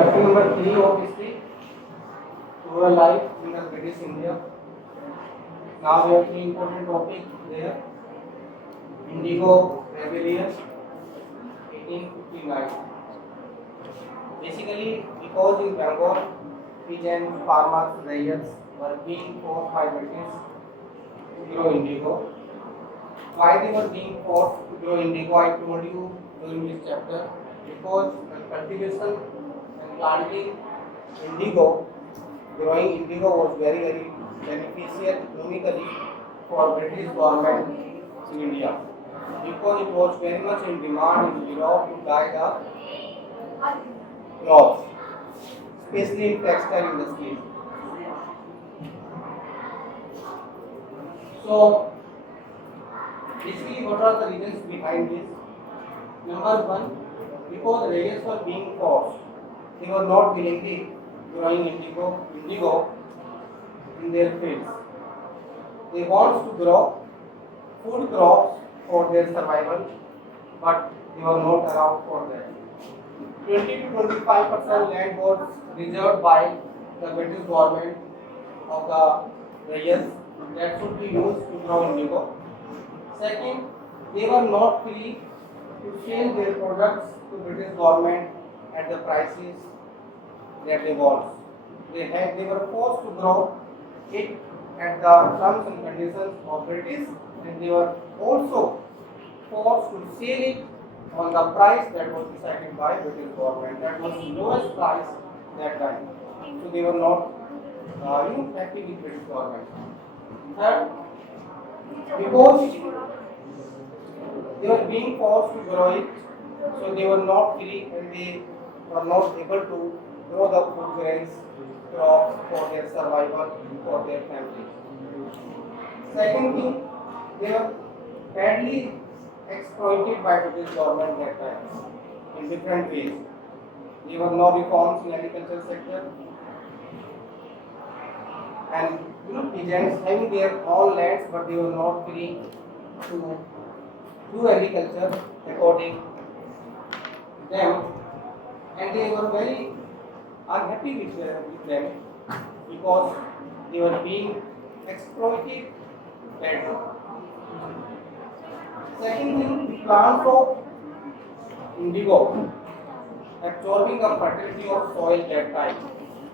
Chapter number 3 of history, rural life in the British India. Now we have three important topics there. Indigo Rebellion, 1859. Basically, because in Bengal, peasant farmers, riots were being forced by British to grow indigo. Why they were being forced to grow indigo, I told you during this chapter. Because the cultivation and planting indigo, growing indigo was very beneficial economically for British government in India. Because it was very much in demand in Europe to dye the cloth, especially in textile industry. So, basically, what are the reasons behind this? Number one, because railways were being forced, they were not willingly growing indigo in their fields. They want to grow food crops for their survival, but they were not allowed for that. 20 to 25% land was reserved by the British government of the railways that should be used to grow indigo. Second, they were not free to sell their products to British government at the prices that they want. They were forced to grow it at the terms and conditions of British, and they were also forced to sell it on the price that was decided by British government. That was the lowest price that time. So they were not happy with British government. Third, because they were being forced to grow it, so they were not free and they were not able to grow the food grains crops for their survival for their family. Second thing, they were badly exploited by British government that time in different ways. There were no reforms in agriculture sector, and peasants having their own lands, but they were not free to do agriculture according to them, and they were very unhappy with them because they were being exploited badly. Second thing, plants of indigo absorbing the fertility of soil that time.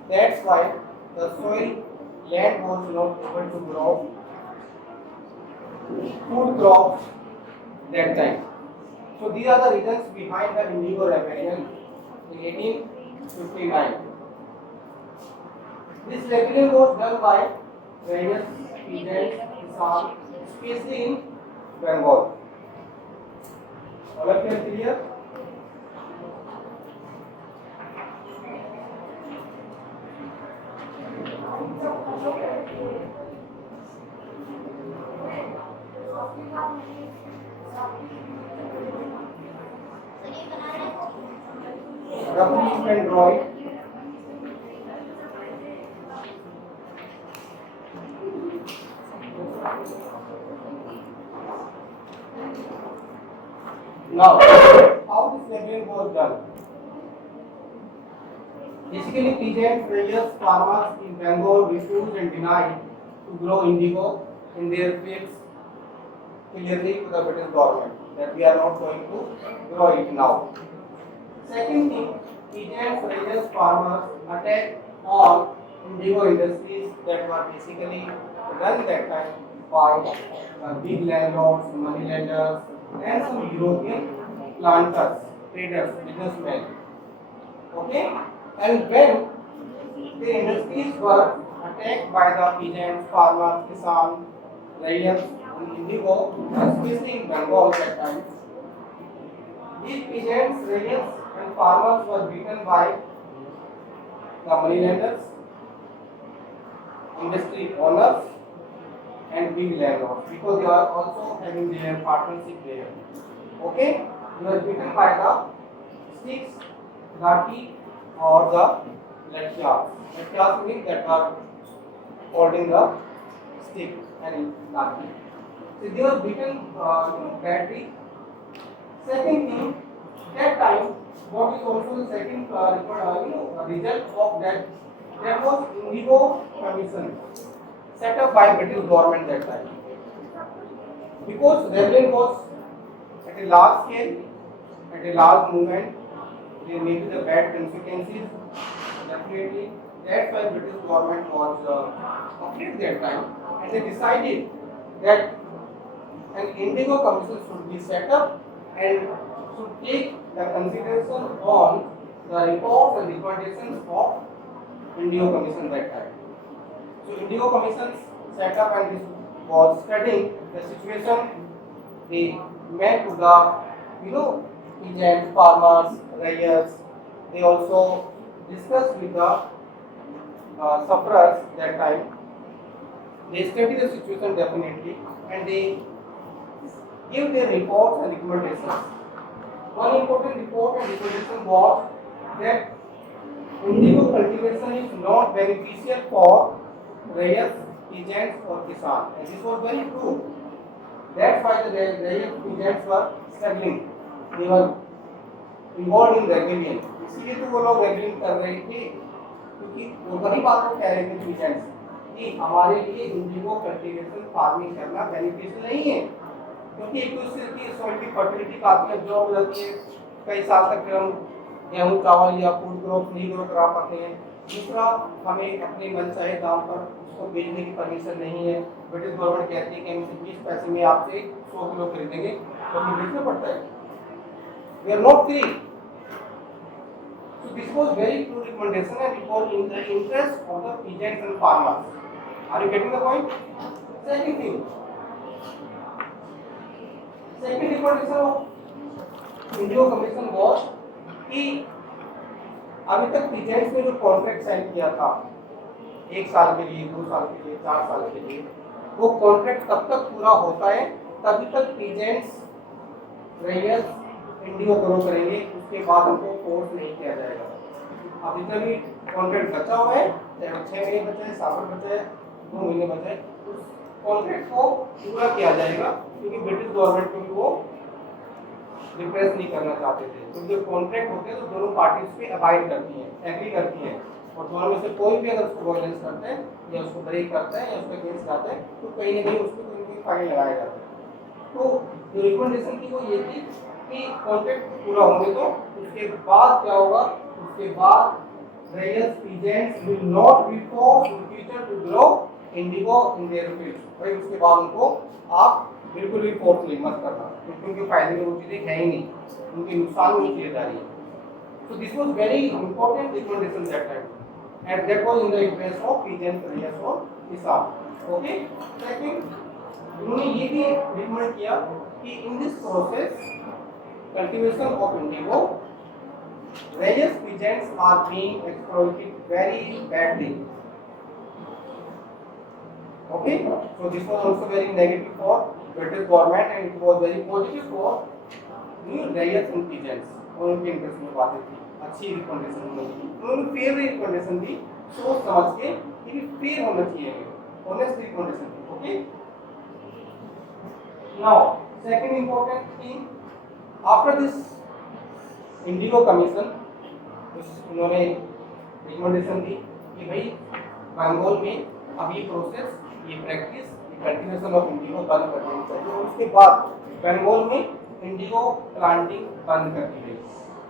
That's why the soil land was not able to grow food crops that time. So these are the reasons behind the Indigo Rebellion in 1859. This rebellion was done by various peasants, Kisan, especially in Bengal. All of you are clear? Roughly you can draw it. Now, how this rebellion was done? Basically, peasants, traders, farmers in Bengal refused and denied to grow indigo in their fields clearly to the British government that we are not going to grow it now. Second thing, peasants, traders, farmers attacked all indigo industries that were basically run that time by big landlords, money lenders, and some European planters, traders, businessmen. Okay? And when the industries were attacked by the peasants, farmers, Kisan, riots in indigo, especially in Bengal that time, these peasants, riots, and farmers were beaten by the moneylenders, industry owners, and big landlords because they are also having their partnership there. Okay? They were beaten by the sticks, lathi, or the lathyas. Lathyas means that are holding the stick and lathi. So they were beaten badly. Second thing, that time, what is also the second result of that was Indigo Commission set up by British government that time. Because rebellion was at a large scale, at a large movement, there may be the bad consequences. Definitely, that's why British government was afraid that time, and they decided that an Indigo Commission should be set up and should take the consideration on the reports and recommendations of Indigo Commission that time. So Indigo Commission set up and this was studying the situation. They met to the peasants, farmers, rayers. They also discussed with the sufferers that time. They study the situation definitely and they give their reports and recommendations. One important report and recommendation was that indigo cultivation is not beneficial for rayers, peasants or kisan. And this was very true. That's why the rayers, peasants were struggling. They were involved in rebellion. इसलिए तो वो लोग rebellion कर रहे थे क्योंकि वो वही बात को कह रहे थे peasants कि हमारे लिए इंडिगो कल्टीवेशन फार्मिंग करना बेनिफिशियल नहीं है क्योंकि एक तो इसकी सॉइल की फर्टिलिटी काफी अब्जॉर्ब हो जाती है कई साल तक फिर हम गेहूं चावल या फूड क्रॉप नहीं ग्रो करा पाते हैं दूसरा हमें अपने मनचाहे दाम पर उसको बेचने की परमिशन नहीं है ब्रिटिश गवर्नमेंट कहती है कि हम 20 पैसे में आपसे 100 किलो खरीदेंगे तो हमें बेचना पड़ता है we are not free so this was very true recommendation and it was in the interest of the peasants and farmers are you getting the point second thing second recommendation of Indigo Commission was कि अभी तक peasants ने जो contract sign किया था 1 साल के लिए 2 साल के लिए 4 साल के लिए वो कॉन्ट्रैक्ट तब तक पूरा होता है तभी तक पीजेंट्स रेयर्स इंडिगो ग्रो करेंगे उसके बाद उनको फोर्स नहीं किया जाएगा अभी तक भी कॉन्ट्रैक्ट बचा हुआ है चाहे 6 महीने बचे हैं 7 बचे हैं 2 महीने बचे हैं उस कॉन्ट्रैक्ट को पूरा किया जाएगा क्योंकि ब्रिटिश गवर्नमेंट को भी वो रिप्रेस नहीं करना चाहते थे तो जो कॉन्ट्रैक्ट होते हैं तो दोनों पार्टीज पे अबाइड करती हैं एग्री करती हैं और दोनों में से कोई भी अगर उसको वायलेंस करते हैं या उसको ब्रेक करते हैं या उसके अगेंस्ट जाते हैं तो कहीं ना कहीं उसको कोई कोई फाइन लगाया जाता है तो जो रिकमेंडेशन थी वो ये थी कि कॉन्ट्रैक्ट पूरा होने तो उसके बाद क्या होगा उसके बाद रेयर्स peasants will not be forced in future to grow indigo in their field भाई उसके बाद उनको आप बिल्कुल भी फोर्स नहीं मत करना क्योंकि उनके फायदे में वो चीज़ें है ही नहीं उनके नुकसान नहीं किए जा रही है so this was very important recommendation that time and that was in the interest of peasant rares और किसान ओके सेकंड उन्होंने ये भी रिकमेंड किया कि in this process cultivation of indigo रेयर्स peasants are being exploited very badly okay so this was also very negative for British government and it was very positive for new rayers and peasants और उनके interest में बातें थी अच्छी recommendation मिली उन्होंने fair recommendation दी सोच समझ के कि फेयर होना चाहिए ऑनेस्ट रिकमेंडेशन थी okay now second important thing after this Indigo commission उन्होंने रिकमेंडेशन दी कि भाई बंगाल में अब ये प्रोसेस ये प्रैक्टिस ये कल्टीवेशन ऑफ इंडिगो बंद कर देनी चाहिए और उसके बाद बंगाल में इंडिगो प्लांटिंग बंद कर दी गई